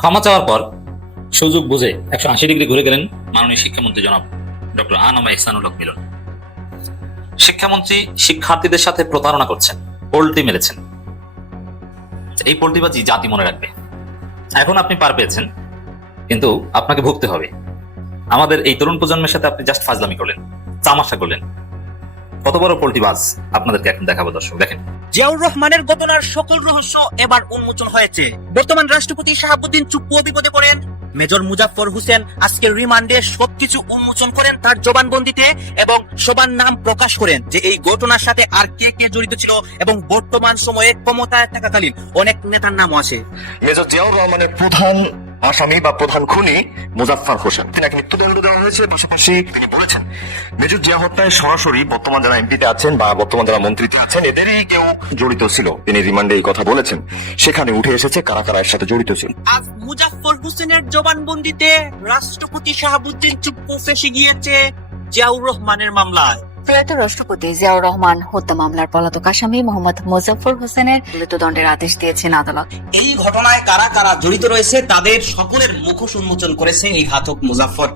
ক্ষমা চাওয়ার পর সুযোগ বুঝে 180 ডিগ্রি ঘুরে গেলেন মাননীয় শিক্ষামন্ত্রী জনাব ডক্টর আ.ন.মা ইহসানুল হক মিলন। শিক্ষামন্ত্রী শিক্ষার্থীদের সাথে প্রতারণা করছেন, পোল্টি মেরেছেন। এই পোল্টিবাজি জাতি মনে রাখবে। এখন আপনি পার পেয়েছেন, কিন্তু আপনাকে ভুগতে হবে। আমাদের এই তরুণ প্রজন্মের সাথে আপনি জাস্ট ফাজলামি করলেন, তামাশা করলেন। কত বড় পোল্টিবাজ আপনাদেরকে এখন দেখাবো। দর্শক দেখেন, জিয়াউর রহমানের ঘটনার সকল রহস্য এবার উন্মোচন হয়েছে। বর্তমান রাষ্ট্রপতি শাহাবুদ্দিন চুপ্পুও বিপদে পড়েন। মেজর মুজাফফর হোসেন আজকের রিমান্ডে সবকিছু উন্মোচন করেন তার জবানবন্দিতে, এবং সবার নাম প্রকাশ করেন যে এই ঘটনার সাথে আর কে কে জড়িত ছিল, এবং বর্তমান সময়ে ক্ষমতায় থাকাকালীন অনেক নেতার নামও আছে। মেজর জিয়াউর রহমানের প্রধান আসামি বা প্রধান খুনি মুজাফফর হোসেন, তিনাকে মৃত্যুদণ্ড দেওয়া হয়েছে। পাশাপাশি তিনি বলেছেন মেজর জিয়া হত্যায় সরাসরি বর্তমান যারা এমপিতে আছেন বা বর্তমান যারা মন্ত্রীতে আছেন এদেরই কেউ জড়িত ছিল। তিনি রিমান্ডে এই কথা বলেছেন। সেখানে উঠে এসেছে কারা কারা এর সাথে জড়িত ছিল। আজ মুজাফফর হোসেনের জবানবন্দিতে রাষ্ট্রপতি শাহাবুদ্দিন চুপ্পু ফেঁসে গিয়েছে জিয়াউর রহমানের মামলায়। প্রয়াত রাষ্ট্রপতি জিয়াউর রহমান হত্যা মামলার পলাতক আসামি মোহাম্মদ মুজাফফর হোসেনের মৃত্যুদণ্ডের আদেশ দিয়েছেন আদালত। এই ঘটনায় কারা কারা জড়িত রয়েছে তাদের সকলের মুখোশ উন্মোচন করেছে এই ঘাতক মুজাফফর।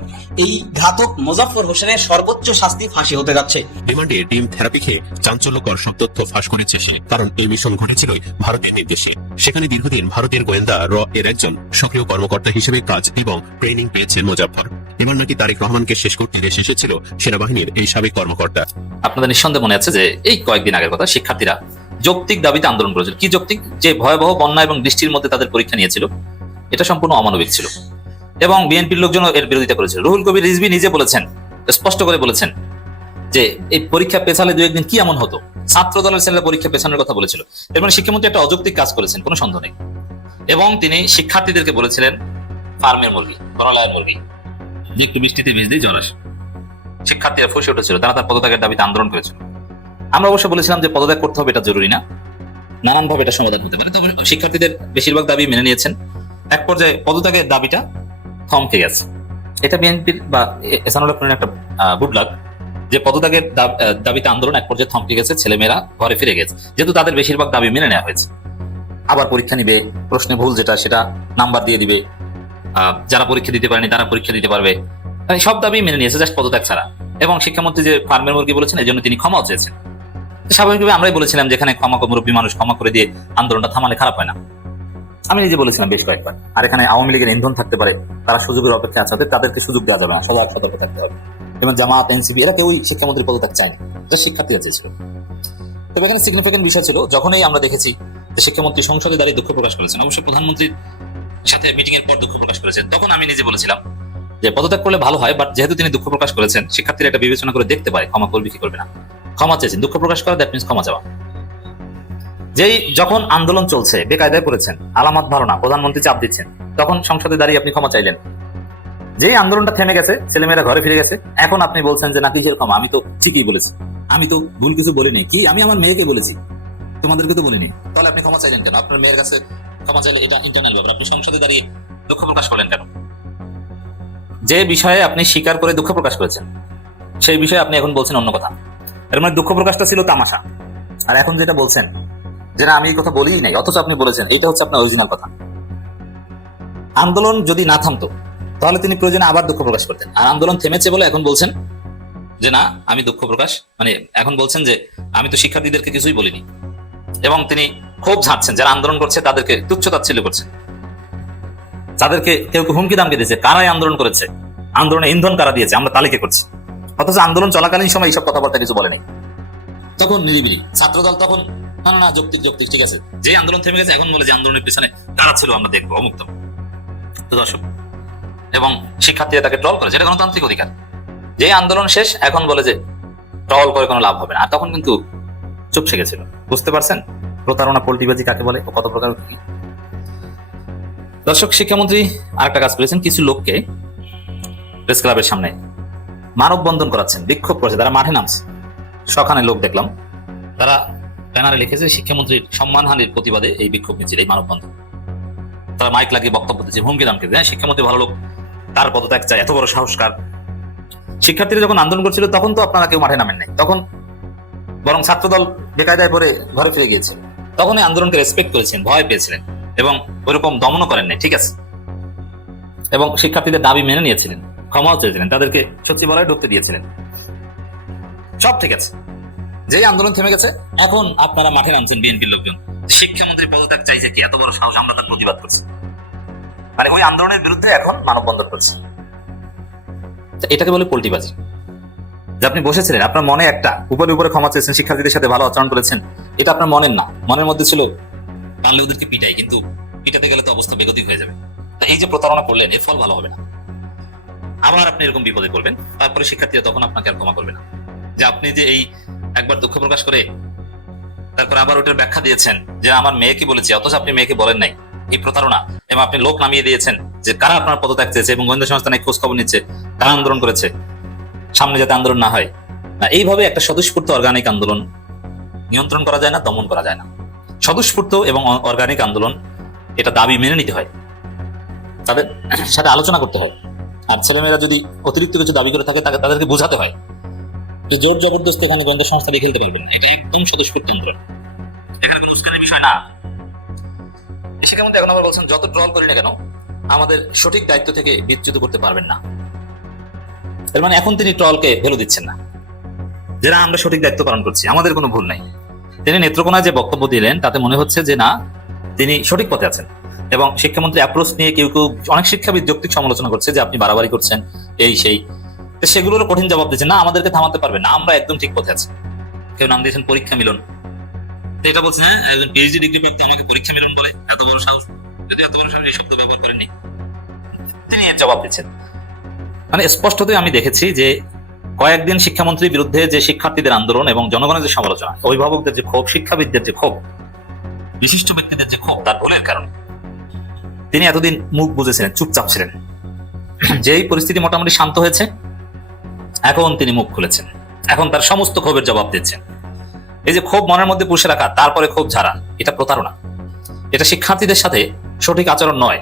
এই ঘাতক মুজাফফর হোসেনের সর্বোচ্চ শাস্তি ফাঁসি হতে যাচ্ছে। রিমান্ডে ডিম থেরাপি খেয়ে চাঞ্চল্যকর সব তথ্য ফাঁস করেছে সে। কারণ এই মিশন ঘটেছিল ভারতের নির্দেশে। সেখানে দীর্ঘদিন ভারতের গোয়েন্দা এর একজন সক্রিয় কর্মকর্তা হিসেবে কাজ এবং ট্রেনিং পেয়েছেন মুজাফফর। এবার নাকি তারেক রহমানকে শেষ করতে দেশে এসেছিল সেনাবাহিনীর এই সাবেক কর্মকর্তা। আপনাদের নিঃসন্দেহে মনে আছে যে এই কয়েকদিন আগের কথা, শিক্ষার্থীরা যৌক্তিক দাবিতে আন্দোলন করেছিল। কি যৌক্তিক? যে ভয়াবহ বন্যা এবং বৃষ্টির মধ্যে তাদের পরীক্ষা নিয়েছিল, এটা সম্পূর্ণ অমানবিক ছিল এবং বিএনপির লোকজন এর বিরোধিতা করেছিল। রুহুল কবির রিজভী নিজে বলেছেন, স্পষ্ট করে বলেছেন যে এই পরীক্ষা পেছালে দু একদিন কি এমন হতো। ছাত্র দলের ছেলেরা পরীক্ষা পেছানোর কথা বলেছিল। এর মানে শিক্ষামন্ত্রী একটা অযৌক্তিক কাজ করেছেন, কোনো সন্দেহ নেই। এবং তিনি শিক্ষার্থীদেরকে বলেছিলেন ফার্মের মুরগি, করলায়ের মুরগি, যে একটু বৃষ্টিতে ভিজতেই জ্বর আসে। শিক্ষার্থীরা ফুঁসে উঠেছিল, তারা তার পদত্যাগের দাবিতে আন্দোলন করেছিল। আমরা অবশ্য বলেছিলাম যে পদত্যাগ করতে হবে, এটা জরুরি না, নানানভাবে এটা সমাধান হতে পারে। তবে শিক্ষার্থীদের বেশিরভাগ দাবি মেনে নিয়েছেন। এক পর্যায়ে পদত্যাগের দাবিটা থমকে গেছে। এটা বিএনপির বা এহসানুল হকের একটা গুড লাক যে পদত্যাগের দাবিতে আন্দোলন এক পর্যায়ে থমকে গেছে, ছেলেমেয়েরা ঘরে ফিরে গেছে, যেহেতু তাদের বেশিরভাগ দাবি মেনে নেওয়া হয়েছে। আবার পরীক্ষা নিবে, প্রশ্নে ভুল যেটা সেটা নাম্বার দিয়ে দিবে, যারা পরীক্ষা দিতে পারেনি তারা পরীক্ষা দিতে পারবে, সব দাবি মেনে নিয়েছে, জাস্ট পদত্যাগ ছাড়া। এবং শিক্ষামন্ত্রী যে ফার্মের মুরগি বলেছেন, এই জন্য তিনি ক্ষমাও চেয়েছেন। স্বাভাবিকভাবে আমরাই বলেছিলাম যেখানে মুরব্বী মানুষ ক্ষমা করে দিয়ে আন্দোলনটা থামালে খারাপ হয় না। আমি নিজে বলেছিলাম বেশ কয়েকবার। আর এখানে আওয়ামী লীগের ইন্ধন থাকতে পারে, তারা সুযোগের অপেক্ষা আছে, তাদেরকে সুযোগ দেওয়া যাবে না, সতর্ক থাকতে হবে। যেমন জামাত, এনসিপি এরা কেউই শিক্ষামন্ত্রী পদত্যাগ চায়নি, যা শিক্ষার্থীরা চেয়েছিল। তবে এখানে সিগনিফিকেন্ট বিষয় ছিল যখনই আমরা দেখেছি যে শিক্ষামন্ত্রী সংসদে দাঁড়িয়ে দুঃখ প্রকাশ করেছেন, অবশ্যই প্রধানমন্ত্রীর সাথে মিটিং এর পর দুঃখ প্রকাশ করেছেন, তখন আমি নিজে বলেছিলাম যে পদত্যাগ করলে ভালো হয়, বাট যেহেতু তিনি দুঃখ প্রকাশ করেছেন, শিক্ষার্থীরা এটা বিবেচনা করে দেখতে পারে ক্ষমা করবে কি করবে না। ক্ষমা চেয়েছেন, দুঃখ প্রকাশ করা দ্যাট মিনস ক্ষমা চাওয়া। যেই যখন আন্দোলন চলছে, বেকায়দায় পড়েছেন, আলামত ভালো না, প্রধানমন্ত্রী চাপ দিচ্ছেন, তখন সংসদে দাঁড়িয়ে আপনি ক্ষমা চাইলেন। যেই আন্দোলনটা থেমে গেছে, ছেলেমেয়েরা ঘরে ফিরে গেছে, এখন আপনি বলছেন যে না কিসের ক্ষমা, আমি তো ঠিকই বলেছি, আমি তো ভুল কিছু বলিনি, কি আমি আমার মেয়েকে বলেছি, তোমাদেরকে তো বলিনি। তাহলে আপনি ক্ষমা চাইলেন কেন? আপনার মেয়ের কাছে ক্ষমা চাইলে এটা ইন্টারনাল ব্যাপার, আপনি সংসদে দাঁড়িয়ে দুঃখ প্রকাশ করলেন কেন? যে বিষয়ে আপনি স্বীকার করে দুঃখ প্রকাশ করেছেন, সেই বিষয়ে আপনি এখন বলছেন অন্য কথা। এর মানে দুঃখ প্রকাশটা ছিল তামাশা, আর এখন যেটা বলছেন যে না আমি এই কথা বলিই নাই, অথচ আপনি বলেছেন, এটা হচ্ছে আপনার অরিজিনাল কথা। আন্দোলন যদি না থামতো তাহলে তিনি প্রয়োজনে আবার দুঃখ প্রকাশ করতেন। আর আন্দোলন থেমেছে বলে এখন বলছেন যে না আমি দুঃখ প্রকাশ, মানে এখন বলছেন যে আমি তো শিক্ষার্থীদেরকে কিছুই বলিনি। এবং তিনি ক্ষোভ ঝাড়ছেন, যারা আন্দোলন করছে তাদেরকে তুচ্ছ-তাচ্ছিল্য করছেন, তাদেরকে কেউ হুমকি দামকে দিয়েছে, কারাই আন্দোলন করেছে, আন্দোলনে ইন্ধন কারা দিয়েছে আমরা তালিকা করছি। অথচ আন্দোলন চলাকালীন সময় এইসব কথাবার্তা কিছু বলেনি, তখন নিরিবিলি। ছাত্রদল তখন না যৌক্তিক ঠিক আছে, যে আন্দোলন থেমে গেছে এখন বলে যে আন্দোলনের পেছনে কারা ছিল আমরা দেখবো, অমুক তমুক। তো দর্শক, এবং শিক্ষার্থীরা তাকে ট্রল করেছে, এটা গণতান্ত্রিক অধিকার। যে আন্দোলন শেষ এখন বলে যে ট্রল করে কোনো লাভ হবে না, আর তখন কিন্তু চুপসে গেছিল। বুঝতে পারছেন প্রতারণা, পোল্টিবাজি কাকে বলে ও কত প্রকার কি? দর্শক, শিক্ষামন্ত্রী আরেকটা কাজ করেছেন, কিছু লোককে প্রেস ক্লাবের সামনে মানববন্ধন করাচ্ছেন, বিক্ষোভ করেছে, তারা মাঠে নামছে। সখানে লোক দেখলাম, তারা ব্যানারে লিখেছে শিক্ষামন্ত্রীর সম্মানহানির প্রতিবাদে এই বিক্ষোভ মিছিল, এই মানববন্ধন। তারা মাইক লাগিয়ে বক্তব্য দিচ্ছে, হুমকি দামকে দেয়, শিক্ষামন্ত্রী ভালো লোক, তার পদত্যাগ চায়, এত বড় সাহসকার। শিক্ষার্থীরা যখন আন্দোলন করছিল তখন তো আপনারা কেউ মাঠে নামেন নাই, তখন বরং ছাত্রদল বেকায়দায় পরে ঘরে ফিরে গিয়েছিল। তখন এই আন্দোলনকে রেসপেক্ট করেছেন, ভয় পেয়েছিলেন এবং ওইরকম দমনও করেন নাই, ঠিক আছে। এবং শিক্ষার্থীদের দাবি মেনে নিয়েছিলেন, ক্ষমাও চেয়েছিলেন, তাদেরকে সচিবালয়ে ঢুকতে দিয়েছিলেন। সব ঠিক আছে, যেই আন্দোলন থেমে গেছে এখন আপনারা মাঠে নামছেন বিএনপির লোকজন। শিক্ষামন্ত্রী পদত্যাগ চাইছে কি, এত বড় সাহস, আমরা তার প্রতিবাদ করছি, মানে ওই আন্দোলনের বিরুদ্ধে এখন মানববন্ধন করছে। এটাকে বলে পল্টিবাজি। যে আপনি বসেছিলেন, আপনার মনে একটা, উপরে উপরে ক্ষমা চেয়েছেন, শিক্ষার্থীদের সাথে ভালো আচরণ করেছেন, এটা আপনার মনের না, মনের মধ্যে ছিল পারলে ওদেরকে পিটাই, কিন্তু পিটাতে গেলে তো অবস্থা বেগতিক হয়ে যাবে। তা এই যে প্রতারণা করলেন, এর ফল ভালো হবে না। আবার আপনি এরকম বিপদে পড়বেন, তারপরে শিক্ষার্থীরা তখন আপনাকে আর ক্ষমা করবে না। যে আপনি যে এই একবার দুঃখ প্রকাশ করে তারপর আবার ওটার ব্যাখ্যা দিয়েছেন যে আমার মেয়েকে বলেছি, অথচ আপনি মেয়েকে বলেন নাই, এই প্রতারণা। এবং আপনি লোক নামিয়ে দিয়েছেন যে কারা আপনার পদত্যাগ চেয়েছে এবং গোয়েন্দা সংস্থা নাকি খোঁজ খবর নিচ্ছে, কারা আন্দোলন করেছে, সামনে যাতে আন্দোলন না হয়। না, এইভাবে একটা স্বতঃস্ফূর্ত অর্গানিক আন্দোলন নিয়ন্ত্রণ করা যায় না, দমন করা যায় না। স্বতঃস্ফূর্ত এবং অর্গানিক আন্দোলন, এটা দাবি মেনে নিতে হয়, তাদের সাথে আলোচনা করতে হয়। আর ছেলেমেয়েরা যদি অতিরিক্ত কিছু দাবি করে থাকে তাদেরকে বোঝাতে হয় যে জোর জবরদস্তি এখানে গোয়েন্দা সংস্থা দিয়ে খেলতে পারবেন না, এটা একদম স্বতঃস্ফূর্ত আন্দোলন, এখানে কোনো উস্কানির বিষয় না। শিক্ষামন্ত্রী এখন আবার বলছেন যত ট্রল করি না কেন আমাদের সঠিক দায়িত্ব থেকে বিচ্যুত করতে পারবেন না। এর মানে এখন তিনি ট্রলকে ভ্যালু দিচ্ছেন না, যেটা আমরা সঠিক দায়িত্ব পালন করছি, আমাদের কোনো ভুল নাই। তিনি নেত্রকোনায় যে বক্তব্য দিলেন তাতে মনে হচ্ছে যে না, তিনি সঠিক পথে আছেন। এবং শিক্ষামন্ত্রী অ্যাপ্রোচ নিয়ে কেউ কেউ, অনেক শিক্ষাবিদ যৌক্তিক সমালোচনা করছে যে আপনি বাড়াবাড়ি করছেন, এই সেই, সেগুলোর কঠিন জবাব দিচ্ছেন, না আমাদেরকে থামাতে পারবে না, আমরা একদম ঠিক পথে আছি। কেউ নাম দিয়েছেন পরীক্ষা মিলন, এটা বলছেন হ্যাঁ একজন পিএইচডি ডিগ্রি প্রাপ্ত আমাকে পরীক্ষা মিলন বলে, এত বড় সাহস, যদি এত বড় সাহস এই শব্দ ব্যবহার করেননি, তিনি এর জবাব দিচ্ছেন। মানে স্পষ্টতই আমি দেখেছি যে কয়েকদিন শিক্ষামন্ত্রীর বিরুদ্ধে যে শিক্ষার্থীদের আন্দোলন এবং জনগণের যে সমালোচনা, অভিভাবকদের যে ক্ষোভ, শিক্ষাবিদদের যে ক্ষোভ, বিশিষ্ট ব্যক্তিদের যে ক্ষোভ, তার ভুলের কারণে তিনি এতদিন মুখ বুঝেছিলেন, চুপচাপ ছিলেন। যেই পরিস্থিতি মোটামুটি শান্ত হয়েছে, এখন তিনি মুখ খুলেছেন, এখন তার সমস্ত ক্ষোভের জবাব দিচ্ছেন। এই যে ক্ষোভ মনের মধ্যে পুষে রাখা, তারপরে ক্ষোভ ঝাড়া, এটা প্রতারণা, এটা শিক্ষার্থীদের সাথে সঠিক আচরণ নয়।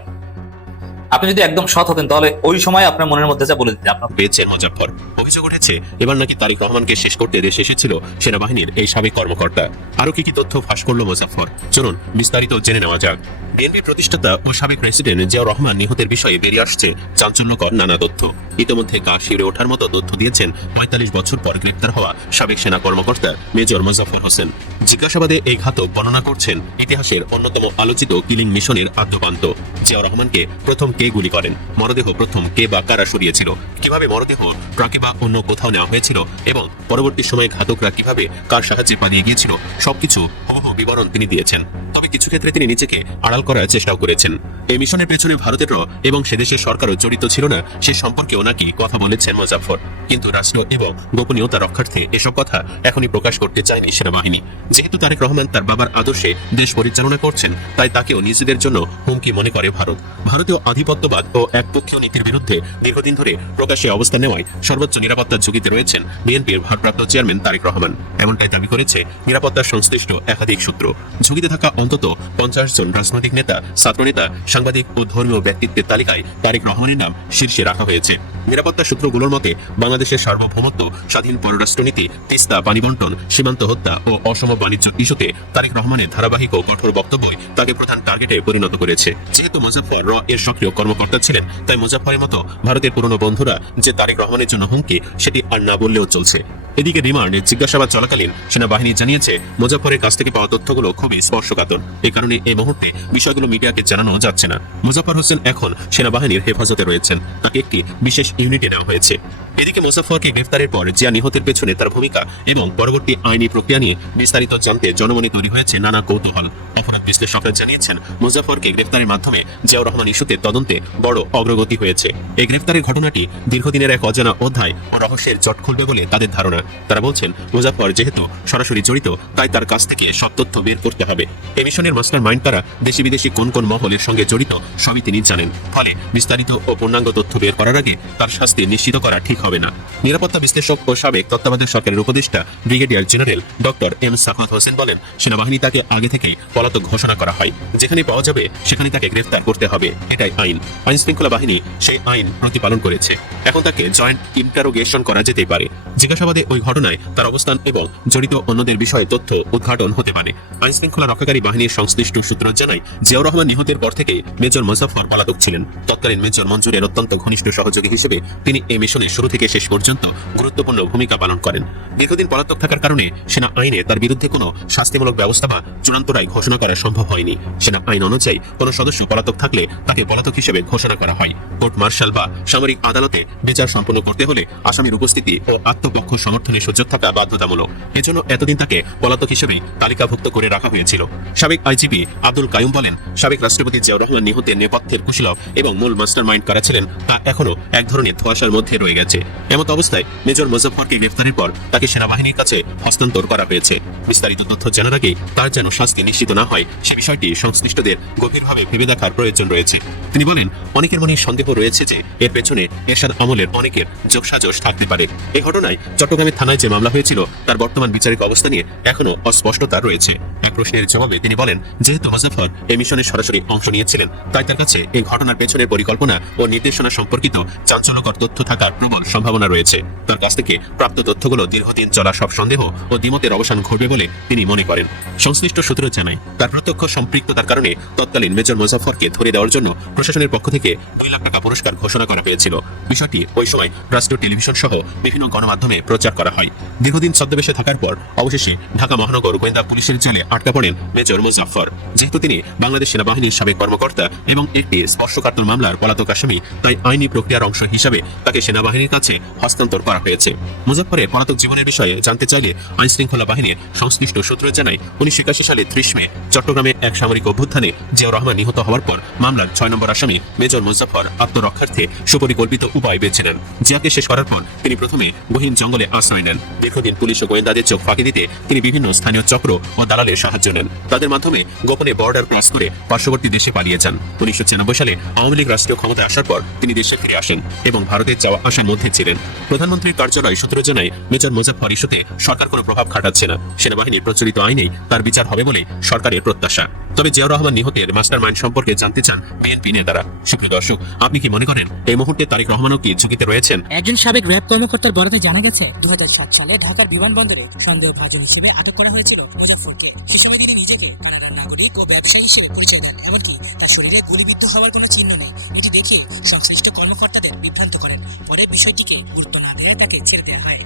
আপনি যদি একদম সৎ হতেন তাহলে ওই সময় আপনার মনের মধ্যে যা বলে দিতেন। আপনার পেয়েছেন মোজাফফর। অভিযোগ উঠেছে এবার নাকি তারেক রহমানকে শেষ করতে দেশে এসেছিল সেনাবাহিনীর এই সাবেক কর্মকর্তা। আরো কি কি তথ্য ফাঁস করলো মোজাফফর, চলুন বিস্তারিত জেনে নেওয়া যাক। বিএনপি প্রতিষ্ঠাতা ও সাবেক প্রেসিডেন্ট জিয়াউর রহমান নিহতের বিষয়ে বেরিয়ে আসছে চাঞ্চল্যকর নানা তথ্য। ইতিমধ্যে গা শিউরে ওঠার মতো তথ্য দিয়েছেন ৪৫ বছর পর গ্রেপ্তার হওয়া সাবেক সেনা কর্মকর্তা মেজর মোজাফফর হোসেন। জিজ্ঞাসাবাদে এই ঘাতক বর্ণনা করছেন ইতিহাসের অন্যতম আলোচিত কিলিং মিশনের আদ্যপান্ত। জিয়াউর রহমানকে প্রথম কে গুলি করেন, মরদেহ প্রথম কে বা কারা সরিয়েছিল, কিভাবে মরদেহ ট্রাকে বা অন্য কোথাও নেওয়া হয়েছিল এবং পরবর্তী সময়ে ঘাতকরা কিভাবে কার সাহায্যে পালিয়ে গিয়েছিল, সবকিছু হুবহু বিবরণ তিনি দিয়েছেন। তবে কিছু ক্ষেত্রে তিনি নিজেকে আড়াল করার চেষ্টাও করেছেন। এই মিশনের পেছনে ভারতেরও এবং সেদেশের সরকারও জড়িত ছিল না সে সম্পর্কেও নাকি কথা বলেছেন মোজাফফর। কিন্তু রাষ্ট্র এবং গোপনীয়তা রক্ষার্থে এসব কথা এখনই প্রকাশ করতে চায়নি সেনাবাহিনী। যেহেতু তারেক রহমান তার বাবার আদর্শে দেশ পরিচালনা করছেন, তাই তাকেও নিজেদের জন্য হুমকি মনে করে ভারত। ভারতীয় আধিপত্যবাদ ও একপক্ষীয় নীতির বিরুদ্ধে দীর্ঘদিন ধরে প্রকাশ্যে অবস্থান নেওয়ায় সর্বোচ্চ নিরাপত্তার ঝুঁকিতে রয়েছেন বিএনপির ভারপ্রাপ্ত চেয়ারম্যান তারেক রহমান। এমনটাই দাবি করেছে নিরাপত্তার সংশ্লিষ্ট একাধিক সূত্র। ঝুঁকিতে থাকা অন্তত 50 জন রাজনৈতিক নেতা, ছাত্রনেতা, সাংবাদিক ও ধর্মীয় ব্যক্তিত্বের তালিকায় তারেক রহমানের নাম শীর্ষে রাখা হয়েছে। নিরাপত্তা সূত্রগুলোর মতে বাংলাদেশের সার্বভৌমত্ব, স্বাধীন পররাষ্ট্রনীতি, তিস্তা পানি বন্টন, সীমান্ত হত্যা ও অসম বাণিজ্য ইস্যুতে তারেক রহমানের ধারাবাহিক ও কঠোর বক্তব্যই তাকে প্রধান টার্গেটে পরিণত করেছে। যেহেতু মোজাফফর র এর সক্রিয় কর্মকর্তা ছিলেন, তাই মোজাফফরের মতো ভারতের পুরনো বন্ধুরা যে তারেক রহমানের জন্য হুমকি, সেটি আর না বললেও চলছে। এদিকে রিমান্ডে জিজ্ঞাসাবাদ চলাকালীন সেনাবাহিনী জানিয়েছে মোজাফফরের কাছ থেকে পাওয়া তথ্যগুলো খুবই স্পর্শকাতর। এই কারণে এই মুহূর্তে বিষয়গুলো মিডিয়াকে জানানো যাচ্ছে না। মোজাফফর হোসেন এখন সেনাবাহিনীর হেফাজতে রয়েছেন, তাকে একটি বিশেষ ইউনিটে নেওয়া হয়েছে। এদিকে মোজাফফরকে গ্রেফতারের পর জিয়া নিহতের পেছনে তার ভূমিকা এবং পরবর্তী আইনি প্রক্রিয়া নিয়ে বিস্তারিত জানতে জনমনে তৈরি হয়েছে নানা কৌতূহল। অপরাধ বিশ্লেষকরা জানিয়েছেন মোজাফফরকে গ্রেফতারের মাধ্যমে জিয়াউর রহমান ইস্যুতে তদন্তে বড় অগ্রগতি হয়েছে। এই গ্রেফতারের ঘটনাটি দীর্ঘদিনের এক অজানা অধ্যায় ও রহস্যের জট খুলবে বলে তাদের ধারণা। তারা বলছেন মোজাফফর যেহেতু সরাসরি জড়িত, তাই তার কাছ থেকে সব তথ্য বের করতে হবে। এই মিশনের মাস্টার মাইন্ড তারা দেশি বিদেশি কোন কোন মহলের সঙ্গে জড়িত সবই তিনি জানেন। ফলে বিস্তারিত ও পূর্ণাঙ্গ তথ্য বের করার আগে তার শাস্তি নিশ্চিত করা ঠিক হবে না। নিরাপত্তা বিশ্লেষক ও সাবেক তত্ত্বাবধায়ক সরকারের উপদেষ্টা brigadier general doctor M Sakhawat Hossain বলেন, সেনাবাহিনী তাকে আগে থেকেই পলাতক ঘোষণা করা হয়। যেখানে পাওয়া যাবে সেখানে তাকে গ্রেফতার করতে হবে, এটাই আইন। আইন শৃঙ্খলা বাহিনী সেই আইন প্রতিপালন করেছে। এখন তাকে জয়েন্ট ইন্টারোগেশন করা যেতে পারে। জিজ্ঞাসাবাদে ওই ঘটনায় তার অবস্থান এবং জড়িত অন্যদের বিষয়ে তথ্য উদ্ঘাটন হতে পারে। আইন শৃঙ্খলা রক্ষাকারী বাহিনীর সংশ্লিষ্ট সূত্র জানায়, জিয়াউর রহমান নিহতের পর থেকে মেজর মোজাফফর পলাতক ছিলেন। তৎকালীন মেজর মঞ্জুরের অত্যন্ত ঘনিষ্ঠ সহযোগী হিসেবে তিনি এই মিশনে শুরু থেকে শেষ পর্যন্ত গুরুত্বপূর্ণ ভূমিকা পালন করেন। দীর্ঘদিন পলাতক থাকার কারণে সেনা আইনে তার বিরুদ্ধে কোনো শাস্তিমূলক ব্যবস্থা বা চূড়ান্ত রায় ঘোষণা করা সম্ভব হয়নি। সেনা আইন অনুযায়ী কোনো সদস্য পলাতক থাকলে তাকে পলাতক হিসেবে ঘোষণা করা হয়। কোর্ট মার্শাল বা সামরিক আদালতে বিচার সম্পন্ন করতে হলে আসামির উপস্থিতি ও আত্মপক্ষ সমর্থনের সুযোগ থাকা বাধ্যতামূলক। এজন্য এতদিন তাকে পলাতক হিসেবে তালিকাভুক্ত করে রাখা হয়েছিল। সাবেক আইজিপি আব্দুল কাইয়ুম বলেন, সাবেক রাষ্ট্রপতি জিয়াউর রহমান নিহতের নেপথ্যের কুশলক এবং মূল মাস্টারমাইন্ড কারা ছিলেন তা এখনো এক ধরনের ধোঁয়াশার মধ্যে রয়ে গেছে। এমত অবস্থায় মেজর মোজাফফরকে গ্রেফতারের পর তাকে সেনাবাহিনীর কাছে হস্তান্তর করা হয়েছে। বিস্তারিত তথ্য জানার আগে তার যেন শাস্তি নিশ্চিত না হয় সে বিষয়টি সংশ্লিষ্টদের গভীরভাবে ভেবে দেখার প্রয়োজন রয়েছে। তিনি বলেন, অনেকের মনে সন্দেহ রয়েছে যে এর পেছনে এরশাদ আমলের অনেকের যোগসাজশ থাকতে পারে। এই ঘটনায় চট্টগ্রামের থানায় যে মামলা হয়েছিল তার বর্তমান বিচারিক অবস্থা নিয়ে এখনো অস্পষ্টতা রয়েছে। এক প্রশ্নের জবাবে তিনি বলেন, যেহেতু মোজাফফর এই মিশনে সরাসরি অংশ নিয়েছিলেন তাই তার কাছে এই ঘটনার পেছনের পরিকল্পনা ও নির্দেশনা সম্পর্কিত চাঞ্চল্যকর তথ্য থাকার প্রবল সম্ভাবনা রয়েছে। তার কাছ থেকে প্রাপ্ত তথ্যগুলো দীর্ঘদিন চলা সব সন্দেহ ও দ্বিমতের অবসান ঘটবে বলে তিনি মনে করেন। সংশ্লিষ্ট সূত্র জানায়, তার প্রত্যক্ষ সম্পৃক্ততার কারণে তৎকালীন মেজর মোজাফফরকে ধরে দেওয়ার জন্য প্রশাসনের পক্ষ থেকে 2 লাখ টাকা পুরস্কার ঘোষণা করা হয়েছিল। বিষয়টি ওই সময় রাষ্ট্রীয় টেলিভিশন সহ বিভিন্ন গণমাধ্যমে প্রচার করা হয়। দীর্ঘদিন ছদ্মবেশে থাকার পর অবশেষে ঢাকা মহানগর গোয়েন্দা পুলিশের জালে আটকা পড়েন মেজর মোজাফফর। যেহেতু তিনি বাংলাদেশ সেনাবাহিনীর সাবেক কর্মকর্তা এবং একটি স্পর্শকাতর মামলার পলাতক আসামি, তাই আইনি প্রক্রিয়ার অংশ হিসাবে তাকে সেনাবাহিনীর কাছে হস্তান্তর করা হয়েছে। মোজাফফরের পলাতক জীবনের বিষয়ে জানতে চাইলে আইন শৃঙ্খলা বাহিনীর সংশ্লিষ্ট সূত্র জানায়, 1981 সালে 30 মে চট্টগ্রামে এক সামরিক অভ্যুত্থানে জিয়াউর রহমান নিহত হওয়ার পর মামলার 6 নম্বর আসামি মেজর মোজাফফর আত্মরক্ষার্থে সুপরিকল্পিত উপায় বেছে নেন। জিয়াকে শেষ করার পর তিনি প্রথমে গহীন জঙ্গলে আশ্রয় নেন। দীর্ঘদিন পুলিশ ও গোয়েন্দাদের চোখ ফাঁকি দিতে তিনি বিভিন্ন স্থানীয় চক্র ও দালালের সাহায্য নেন। তাদের মাধ্যমে গোপনে বর্ডার ক্রস করে পার্শ্ববর্তী দেশে পালিয়ে যান। 1996 সালে আওয়ামী লীগ রাষ্ট্রীয় ক্ষমতায় আসার পর তিনি দেশে ফিরে আসেন এবং ভারতের যাওয়া আসার মধ্যে ছিলেন। প্রধানমন্ত্রীর কার্যালয় সূত্র জানায়, মেজর মোজাফফর ইস্যুতে সরকার কোনো প্রভাব খাটাচ্ছে না। সেনাবাহিনীর প্রচলিত আইনেই তার বিচার হবে বলে সরকারের প্রত্যাশা। তবে জিয়াউর রহমান নিহতের মাস্টারমাইন্ড সম্পর্কে জানতে চান বিএনপি নেতারা। সুপ্রিয় দর্শক, আপনি কি মনে করেন এই মুহূর্তে তারেক রহমানও কি ঝুঁকিতে রয়েছেন? একজন সাবেক র্যাব কর্মকর্তার বরাতে জানা গেছে 2007 সালে ঢাকার বিমানবন্দরে সন্দেহভাজন হিসেবে আটক করা হয়েছিল মোজাফফরকে। সে সময় তিনি নিজেকে কানাডার নাগরিক ও ব্যবসায়ী হিসেবে পরিচয় দেন। এমনকি তার শরীরে গুলিবিদ্ধ হওয়ার কোনো চিহ্ন নেই। এটি দেখে সংশ্লিষ্ট কর্মকর্তাদের বিভ্রান্ত করেন। পরে বিষয়টিকে গুরুত্ব না দেওয়ায় তাকে ছেড়ে দেওয়া হয়।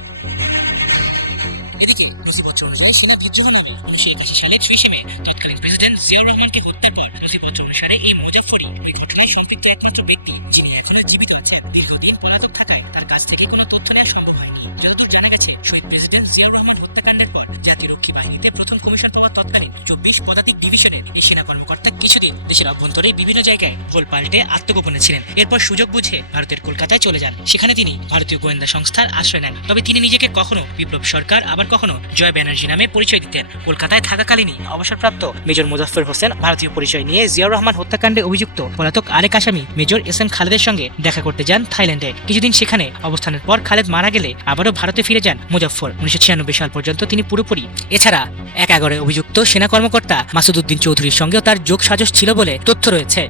এদিকে নথিপত্র অনুযায়ী সেনা বিদ্রোহ নামে 1981 সালে 30 মে তৎকালীন প্রেসিডেন্ট জিয়াউর রহমানকে হত্যার পর নথিপত্র অনুসারে এই মোজাফফরই ওই ঘটনায় সম্পৃক্ত একমাত্র ব্যক্তি যিনি এখনো জীবিত আছেন। দীর্ঘদিন পলাতক থাকায় তার কাছ থেকে কোনো তথ্য নেওয়া সম্ভব হয়নি। যতদূর জানা গেছে, শহীদ প্রেসিডেন্ট জিয়াউর রহমান হত্যাকাণ্ডের পর জাতীয় রক্ষী বাহিনীতে প্রথম কমিশন পাওয়া তৎকালীন 24 পদাতিক ডিভিশনের এই সেনা কর্মকর্তা কিছুদিন দেশের অভ্যন্তরে বিভিন্ন জায়গায় ভোল পাল্টে আত্মগোপনে ছিলেন। এরপর সুযোগ বুঝে ভারতের কলকাতায় চলে যান। সেখানে তিনি ভারতীয় গোয়েন্দা সংস্থার আশ্রয় নেন। তবে তিনি নিজেকে কখনো বিপ্লব সরকার আবার কখনো জয় ব্যানার্জি নামে পরিচয় দিতেন। কলকাতায় থাকাকালীনই অবসরপ্রাপ্ত মেজর মোজাফফর হোসেন ভারতীয় পরিচয় নিয়ে জিয়াউর রহমান হত্যাকাণ্ডে অভিযুক্ত পলাতক আরেক আসামি মেজর এসএম খালেদের সঙ্গে দেখা করতে যান থাইল্যান্ডে। কিছুদিন সেখানে অবস্থানের পর খালেদ মারা গেলে আবারও ভারতে ফিরে যান মোজাফফর। 1996 সাল পর্যন্ত তিনি পুরোপুরি। এছাড়া 1/11 অভিযুক্ত সেনা কর্মকর্তা মাসুদ উদ্দিন চৌধুরীর সঙ্গেও তার যোগ সাজশ ছিল বলে তথ্য রয়েছে।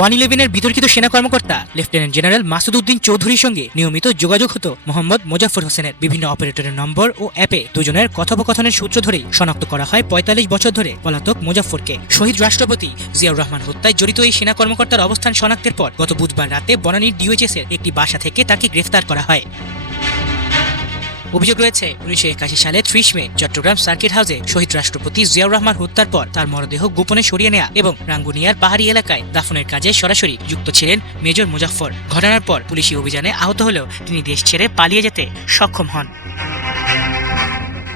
111-এর বিতর্কিত সেনা কর্মকর্তা লেফটেন্যান্ট জেনারেল মাসুদ উদ্দিন চৌধুরীর সঙ্গে নিয়মিত যোগাযোগ হতো মোহাম্মদ মোজাফফর হোসেনের। বিভিন্ন অপারেটরের নম্বর ও অ্যাপে দুজনের কথোপকথনের সূত্র ধরেই শনাক্ত করা হয় 45 বছর ধরে পলাতক মোজাফফরকে। শহীদ রাষ্ট্রপতি জিয়াউর রহমান হত্যায় জড়িত এই সেনা কর্মকর্তার অবস্থান শনাক্তের পর গত বুধবার রাতে বনানীর ডিওএইচএস এর একটি বাসা থেকে তাকে গ্রেফতার করা হয়। অভিযোগ রয়েছে 1981 সালে 30 মে চট্টগ্রাম সার্কিট হাউসে শহীদ রাষ্ট্রপতি জিয়াউর রহমান হত্যার পর তার মরদেহ গোপনে সরিয়ে নেওয়া এবং রাঙ্গুনিয়ার পাহাড়ি এলাকায় দাফনের কাজে সরাসরি যুক্ত ছিলেন মেজর মোজাফফর। ঘটনার পর পুলিশি অভিযানে আহত হলেও তিনি দেশ ছেড়ে পালিয়ে যেতে সক্ষম হন।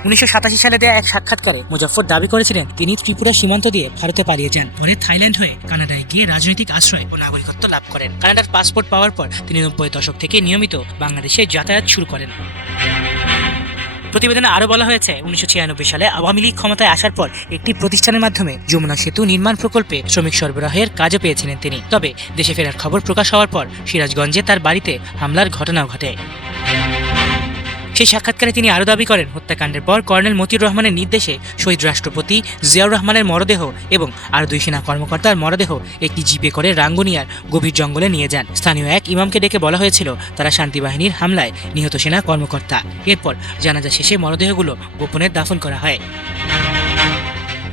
1987 সালে দেয়া এক সাক্ষাৎকারে মোজাফফর দাবি করেছিলেন তিনি ত্রিপুরা সীমান্ত দিয়ে ভারতে পালিয়ে যান। পরে থাইল্যান্ড হয়ে কানাডায় গিয়ে রাজনৈতিক আশ্রয় ও নাগরিকত্ব লাভ করেন। কানাডার পাসপোর্ট পাওয়ার পর তিনি 90 দশক থেকে নিয়মিত বাংলাদেশে যাতায়াত শুরু করেন। প্রতিবেদনে আরো বলা হয়েছে 1996 সালে আওয়ামী লীগ ক্ষমতায় আসার পর একটি প্রতিষ্ঠানের মাধ্যমে যমুনা সেতু নির্মাণ প্রকল্পে শ্রমিক সরবরাহের কাজও পেয়েছিলেন তিনি। তবে দেশে ফেরার খবর প্রকাশ হওয়ার পর সিরাজগঞ্জে তার বাড়িতে হামলার ঘটনাও ঘটে। সেই সাক্ষাৎকারে তিনি আরও দাবি করেন, হত্যাকাণ্ডের পর কর্নেল মতিউর রহমানের নির্দেশে শহীদ রাষ্ট্রপতি জিয়াউর রহমানের মরদেহ এবং আরও 2 সেনা কর্মকর্তার মরদেহ একটি জিপে করে রাঙ্গুনিয়ার গভীর জঙ্গলে নিয়ে যান। স্থানীয় এক ইমামকে ডেকে বলা হয়েছিল তারা শান্তি বাহিনীর হামলায় নিহত সেনা কর্মকর্তা। এরপর জানাজা শেষে মরদেহগুলো গোপনে দাফন করা হয়।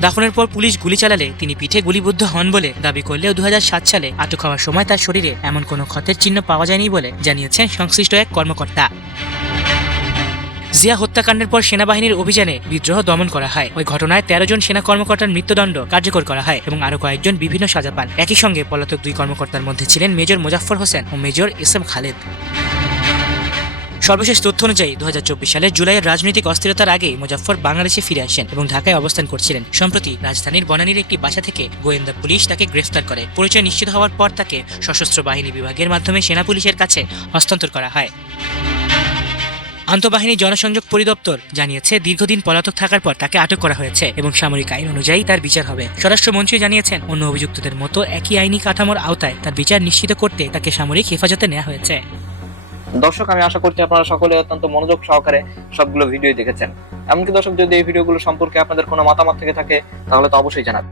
দাফনের পর পুলিশ গুলি চালালে তিনি পিঠে গুলিবিদ্ধ হন বলে দাবি করলেও 2007 সালে আটক হওয়ার সময় তার শরীরে এমন কোনো ক্ষতের চিহ্ন পাওয়া যায়নি বলে জানিয়েছেন সংশ্লিষ্ট এক কর্মকর্তা। জিয়া হত্যাকাণ্ডের পর সেনাবাহিনীর অভিযানে বিদ্রোহ দমন করা হয়। ওই ঘটনায় 13 জন সেনা কর্মকর্তার মৃত্যুদণ্ড কার্যকর করা হয় এবং আরো কয়েকজন বিভিন্ন সাজা পান। একই সঙ্গে পলাতক 2 কর্মকর্তার মধ্যে ছিলেন মেজর মোজাফফর হোসেন ও মেজর এসএম খালেদ। সর্বশেষ তথ্য অনুযায়ী 2024 সালের জুলাইয়ের রাজনৈতিক অস্থিরতার আগে মোজাফফর বাংলাদেশে ফিরে আসেন এবং ঢাকায় অবস্থান করছিলেন। সম্প্রতি রাজধানীর বনানীর একটি বাসা থেকে গোয়েন্দা পুলিশ তাকে গ্রেফতার করে। পরিচয় নিশ্চিত হওয়ার পর তাকে সশস্ত্র বাহিনী বিভাগের মাধ্যমে সেনা পুলিশের কাছে হস্তান্তর করা হয়। আন্তঃবাহিনী জনসংযোগ পরিদপ্তর জানিয়েছে দীর্ঘদিন পলাতক থাকার পর তাকে আটক করা হয়েছে এবং সামরিক আইন অনুযায়ী তার বিচার হবে। স্বরাষ্ট্রমন্ত্রী জানিয়েছেন অন্য অভিযুক্তদের মতো একই আইনি কাঠামোর আওতায় তার বিচার নিশ্চিত করতে তাকে সামরিক হেফাজতে নেওয়া হয়েছে। দর্শক, আমি আশা করছি আপনারা সকলে অত্যন্ত মনোযোগ সহকারে সবগুলো ভিডিও দেখেছেন। এমনকি দর্শক, যদি এই ভিডিওগুলো সম্পর্কে আপনাদের কোনো মতামত থেকে থাকে তাহলে তো অবশ্যই জানাবেন।